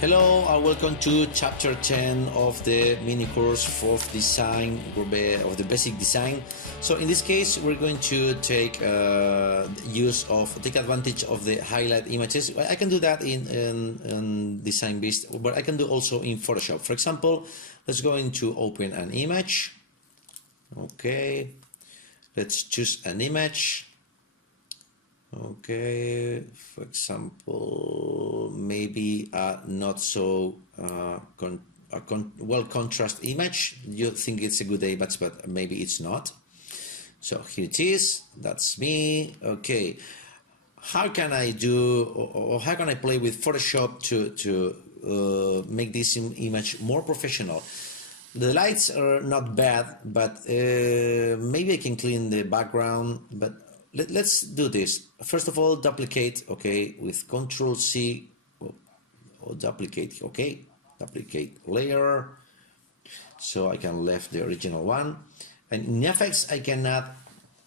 Hello and welcome to chapter 10 of the mini course for design of the basic design. So in this case we're going to take advantage of the highlight images. I can do that in DesignBeast, but I can do also in Photoshop. For example, let's go into open an image. Okay, let's choose an image. Okay, for example, maybe a not so well contrast image. You think it's a good image, but maybe it's not. So here it is. That's me. Okay, how can I do, or how can I play with Photoshop to make this image more professional? The lights are not bad, but maybe I can clean the background. But let's do this. First of all, duplicate, okay, with Control C, or duplicate, okay, duplicate layer, so I can left the original one. And in effects, I can add,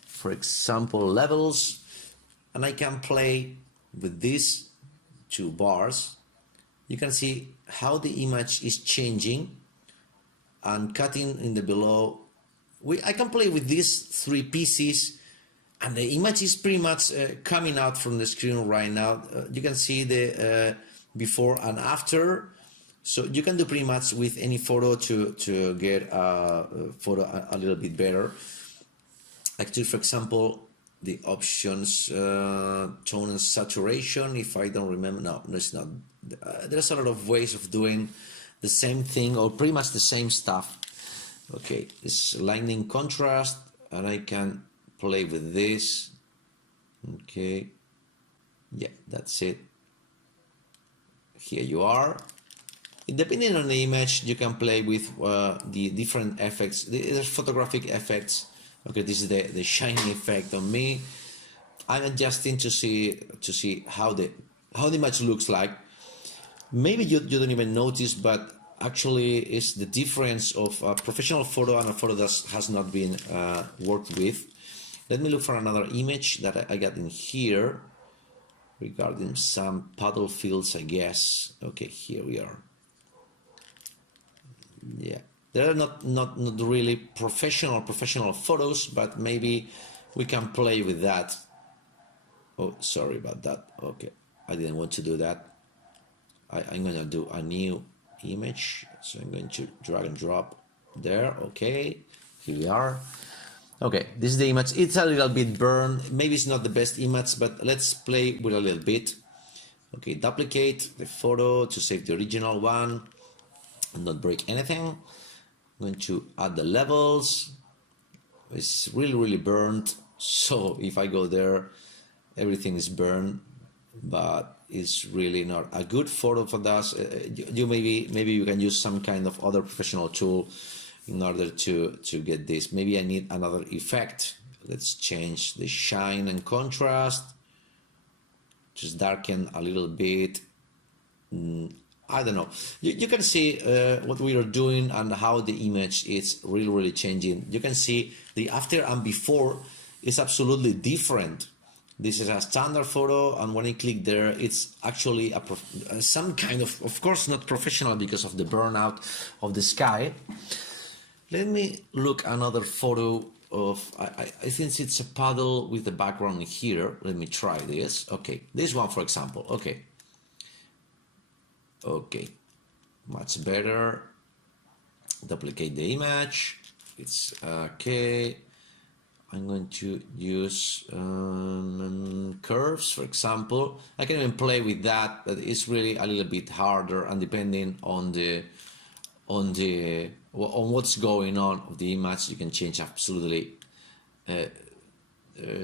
for example, levels, and I can play with these two bars. You can see how the image is changing and cutting in the below. I can play with these three pieces, and the image is pretty much coming out from the screen right now. You can see the before and after. So you can do pretty much with any photo to get a photo a little bit better. Actually, for example, the options, tone and saturation, if I don't remember, no, it's not. There's a lot of ways of doing the same thing or pretty much the same stuff. Okay, it's lightning contrast, and I can play with this. Okay, yeah, that's it. Here you are. Depending on the image, you can play with the different effects. There's photographic effects. Okay, this is the shiny effect on me. I'm adjusting to see how the image looks like. Maybe you don't even notice, but actually it's the difference of a professional photo and a photo that has not been worked with. Let me look for another image that I got in here regarding some puddle fields, I guess. Okay, here we are. Yeah, there are not really professional photos, but maybe we can play with that. Oh, sorry about that. Okay, I didn't want to do that. I'm going to do a new image, so I'm going to drag and drop there. Okay, here we are. Okay, this is the image. It's a little bit burned. Maybe it's not the best image, but let's play with a little bit. Okay, duplicate the photo to save the original one and not break anything. I'm going to add the levels. It's really burned, so if I go there, everything is burned, but it's really not a good photo for that. Maybe you can use some kind of other professional tool in order to get this. Maybe I need another effect. Let's change the shine and contrast, just darken a little bit. I don't know. You can see what we are doing and how the image is really changing. You can see the after and before is absolutely different. This is a standard photo, and when I click there, it's actually some kind of course not professional because of the burnout of the sky. Let me look another photo of, I think it's a puddle with the background here. Let me try this. Okay, this one, for example. Okay, much better. Duplicate the image. It's okay. I'm going to use curves, for example. I can even play with that, but it's really a little bit harder, and depending on what's going on of the image, you can change absolutely,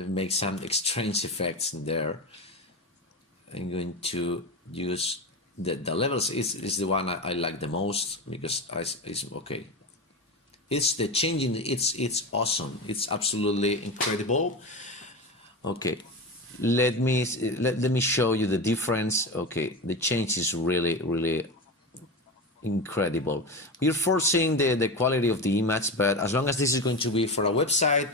make some strange effects in there. I'm going to use the levels is the one I like the most, because it's okay. It's the changing. It's awesome. It's absolutely incredible. Okay, let me show you the difference. Okay, the change is really incredible. We're forcing the quality of the image, but as long as this is going to be for a website,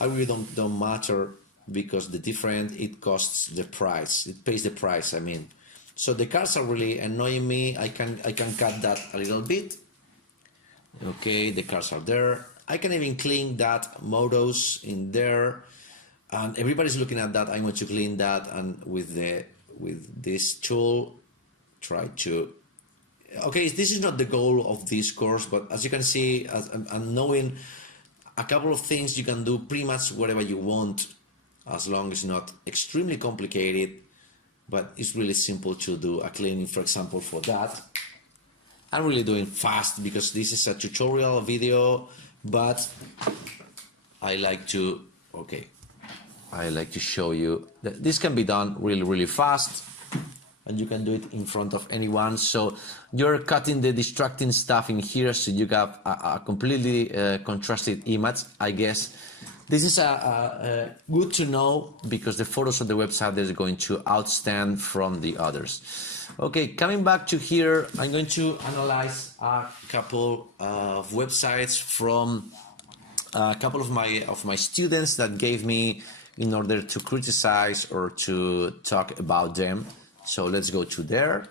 I really don't matter, because the different, it costs the price. It pays the price, I mean. So the cars are really annoying me. I can cut that a little bit. Okay, the cars are there. I can even clean that modals in there, and everybody's looking at that. I'm going to clean that, and with this tool, try to. Okay, this is not the goal of this course, but as you can see, and knowing a couple of things, you can do pretty much whatever you want, as long as it's not extremely complicated, but it's really simple to do a cleaning, for example, for that. I'm really doing fast because this is a tutorial video, but I like to show you that this can be done really, really fast, and you can do it in front of anyone. So you're cutting the distracting stuff in here, so you have a completely contrasted image, I guess. This is good to know because the photos on the website is going to outstand from the others. Okay, coming back to here, I'm going to analyze a couple of websites from a couple of my students that gave me in order to criticize or to talk about them. So let's go to there.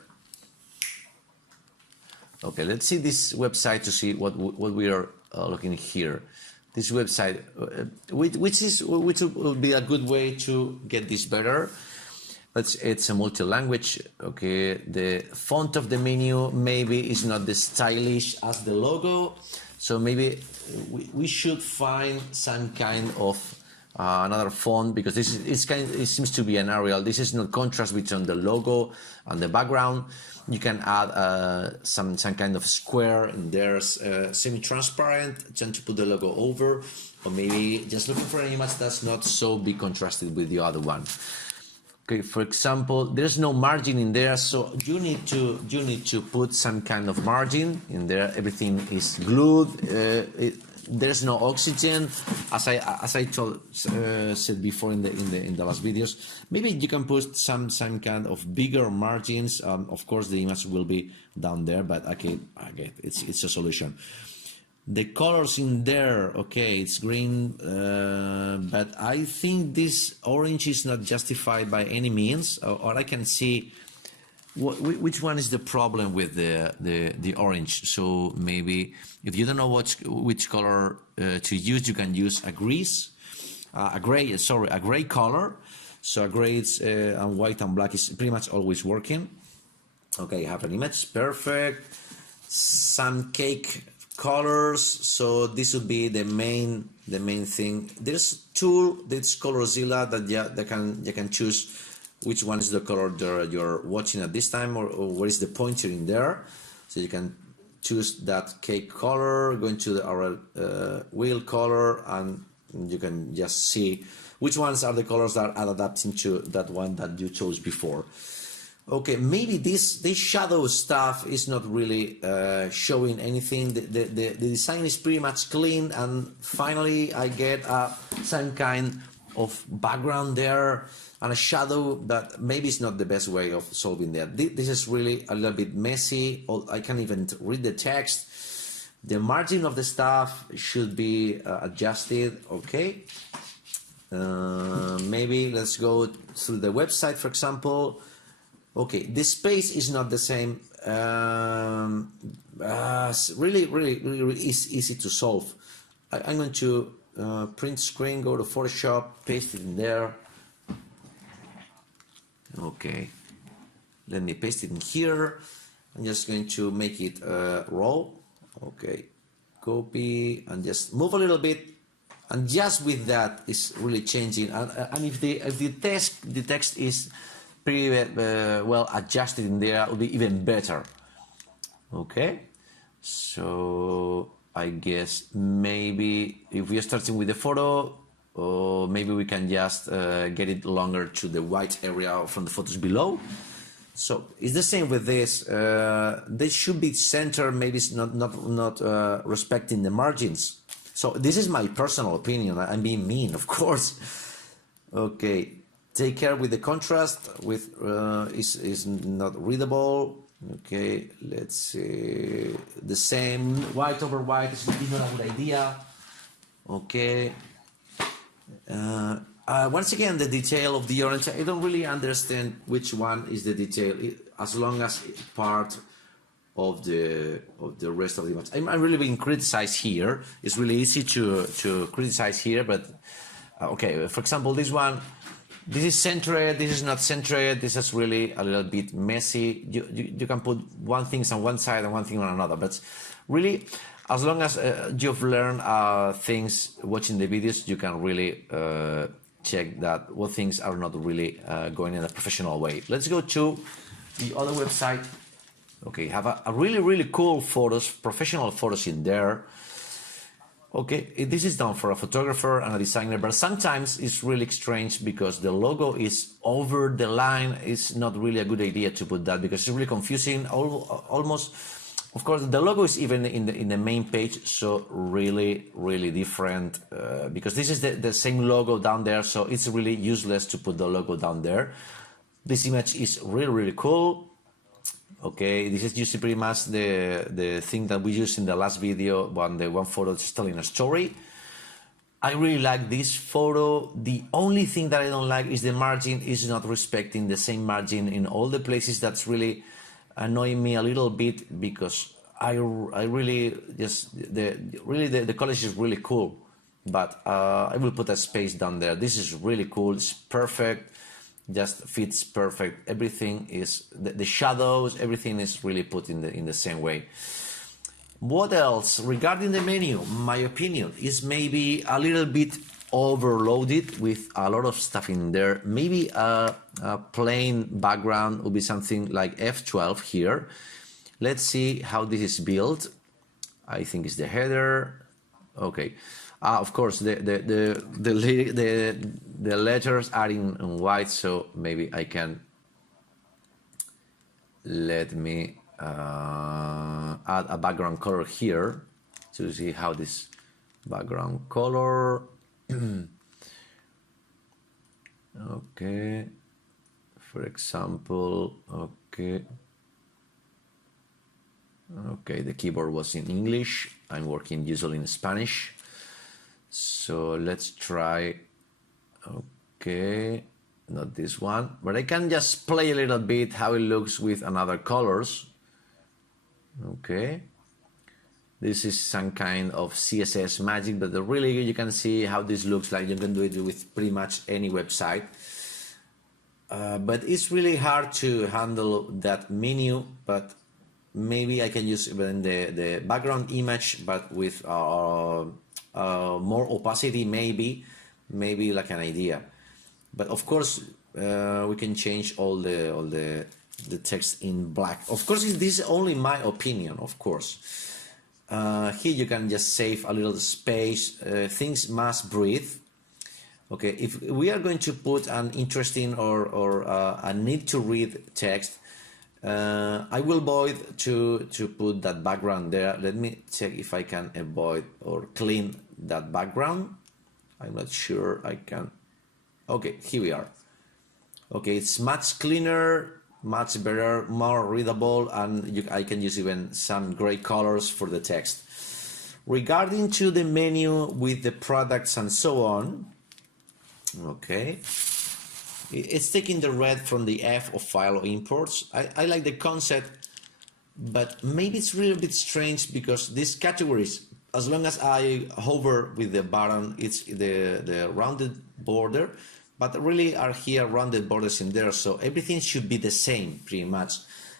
Okay, let's see this website to see what we are looking here. This website, which will be a good way to get this better. It's a multi-language. Okay, the font of the menu maybe is not as stylish as the logo, so maybe we should find some kind of another font, because it seems to be an Arial. This is not contrast between the logo and the background. You can add some kind of square, and there's semi-transparent, tend to put the logo over, or maybe just looking for an image that's not so big contrasted with the other one. Okay, for example, there's no margin in there, so you need to put some kind of margin in there. Everything is glued. There's no oxygen, as I said before in the last videos. Maybe you can put some kind of bigger margins. Of course, the image will be down there, but okay, it's a solution. The colors in there, okay, it's green, but I think this orange is not justified by any means, or I can see which one is the problem with the orange. So maybe if you don't know which color to use, you can use a gray color. So a gray and white and black is pretty much always working. Okay, I have an image, perfect. Some cake colors, so this would be the main thing. There's a tool that's Colorzilla that you can choose which one is the color that you're watching at this time, or where is the pointer in there. So you can choose that cake color, going to our wheel color, and you can just see which ones are the colors that are adapting to that one that you chose before. Okay, maybe this shadow stuff is not really showing anything. The design is pretty much clean, and finally I get some kind of background there and a shadow that maybe is not the best way of solving that. This is really a little bit messy. I can't even read the text. The margin of the stuff should be adjusted. Okay, maybe let's go through the website, for example. Okay, the space is not the same. Really easy to solve. I'm going to print screen, go to Photoshop, paste it in there. Okay, let me paste it in here. I'm just going to make it raw. Okay, copy and just move a little bit, and just with that is really changing. And if the text is pretty well adjusted in there, it will be even better. Okay, so I guess maybe if we are starting with the photo, maybe we can just get it longer to the white area from the photos below. So it's the same with this. They should be centered. Maybe it's not respecting the margins. So this is my personal opinion. I'm being mean, of course. Okay. Take care with the contrast. With is not readable. Okay, let's see. The same white over white is maybe not a good idea. Okay. Once again, the detail of the orange. I don't really understand which one is the detail. as long as part of the rest of the image. I'm really being criticized here. It's really easy to criticize here, but okay, for example, this one, this is centered, this is not centered, this is really a little bit messy. You can put one thing on one side and one thing on another, but really, as long as you've learned things watching the videos, you can really check that what things are not really going in a professional way. Let's go to the other website. Okay, have a really cool photos, professional photos in there. Okay, this is done for a photographer and a designer, but sometimes it's really strange because the logo is over the line. It's not really a good idea to put that because it's really confusing. Almost, of course, the logo is even in the main page, so really different because this is the same logo down there, so it's really useless to put the logo down there. This image is really cool. Okay, this is usually pretty much the thing that we used in the last video when the one photo is telling a story. I really like this photo. The only thing that I don't like is the margin is not respecting the same margin in all the places. That's really annoying me a little bit because I really just the college is really cool, but I will put a space down there. This is really cool. It's perfect. Just fits perfect. Everything is the shadows, everything is really put in the same way. What else regarding the menu? My opinion is maybe a little bit overloaded with a lot of stuff in there. Maybe a plain background would be something like F12 here. Let's see how this is built. I think it's the header. Okay. Of course, the letters are in white, so maybe I can let me add a background color here to see how this background color. Okay, for example, okay, the keyboard was in English. I'm working usually in Spanish. So let's try, okay, not this one, but I can just play a little bit how it looks with another colors. Okay, this is some kind of CSS magic, but really you can see how this looks like. You can do it with pretty much any website, but it's really hard to handle that menu. But maybe I can use even the background image, but with more opacity, maybe like an idea. But of course, we can change all the text in black. Of course, this is only my opinion. Of course, here you can just save a little space. Things must breathe. Okay, if we are going to put an interesting or a need to read text, I will avoid to put that background there. Let me check if I can avoid or clean that background. I'm not sure I can. Okay, here we are. Okay, it's much cleaner, much better, more readable, and I can use even some gray colors for the text. Regarding to the menu with the products and so on, okay, it's taking the red from the F of file or imports. I like the concept, but maybe it's really a bit strange because these categories, as long as I hover with the button, it's the rounded border, but really are here rounded borders in there, so everything should be the same pretty much.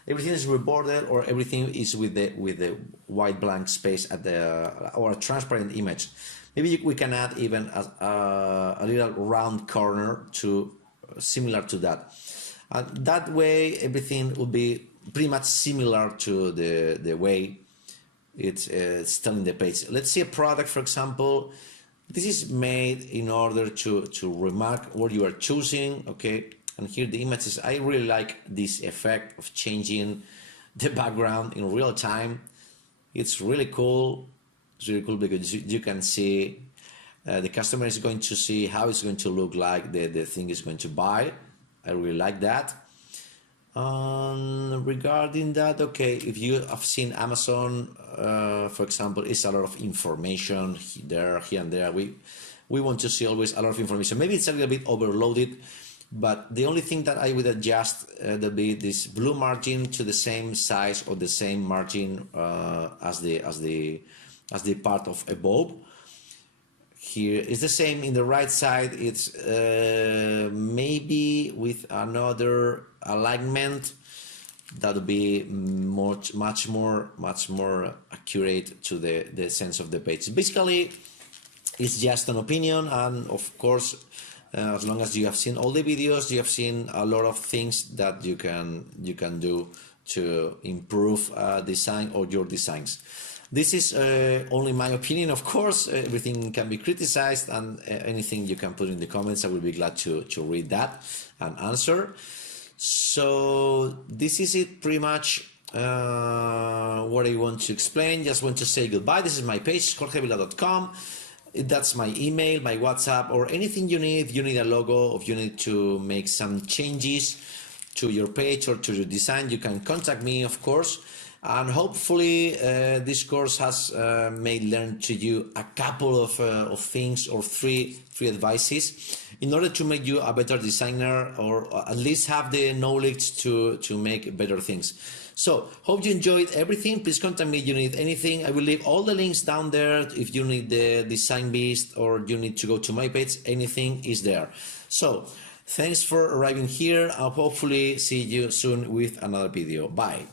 Everything is rebordered, or everything is with the white blank space at the or a transparent image. Maybe we can add even a little round corner to similar to that. That way, everything will be pretty much similar to the way it's telling the page. Let's see a product, for example. This is made in order to remark what you are choosing, okay? And here the images, I really like this effect of changing the background in real time. It's really cool. It's really cool because you can see the customer is going to see how it's going to look like the thing is going to buy. I really like that. Regarding that, okay, if you have seen Amazon, for example, it's a lot of information here and there. We want to see always a lot of information. Maybe it's a little bit overloaded. but the only thing that I would adjust would be this blue margin to the same size or the same margin as the part of above. Here is the same in the right side. It's maybe with another alignment that would be much more accurate to the sense of the page. Basically, it's just an opinion, and of course, as long as you have seen all the videos, you have seen a lot of things that you can do to improve design or your designs. This is only my opinion, of course. Everything can be criticized, and anything you can put in the comments, I will be glad to read that and answer. So this is it pretty much what I want to explain. Just want to say goodbye. This is my page, jorgevila.com. That's my email, my WhatsApp, or anything you need. If you need a logo, if you need to make some changes to your page or to your design, you can contact me, of course. And hopefully this course has made learn to you a couple of things, or three advices in order to make you a better designer, or at least have the knowledge to make better things. So hope you enjoyed everything. Please contact me if you need anything. I will leave all the links down there. If you need the DesignBeast or you need to go to my page, anything is there. So thanks for arriving here. I'll hopefully see you soon with another video. Bye.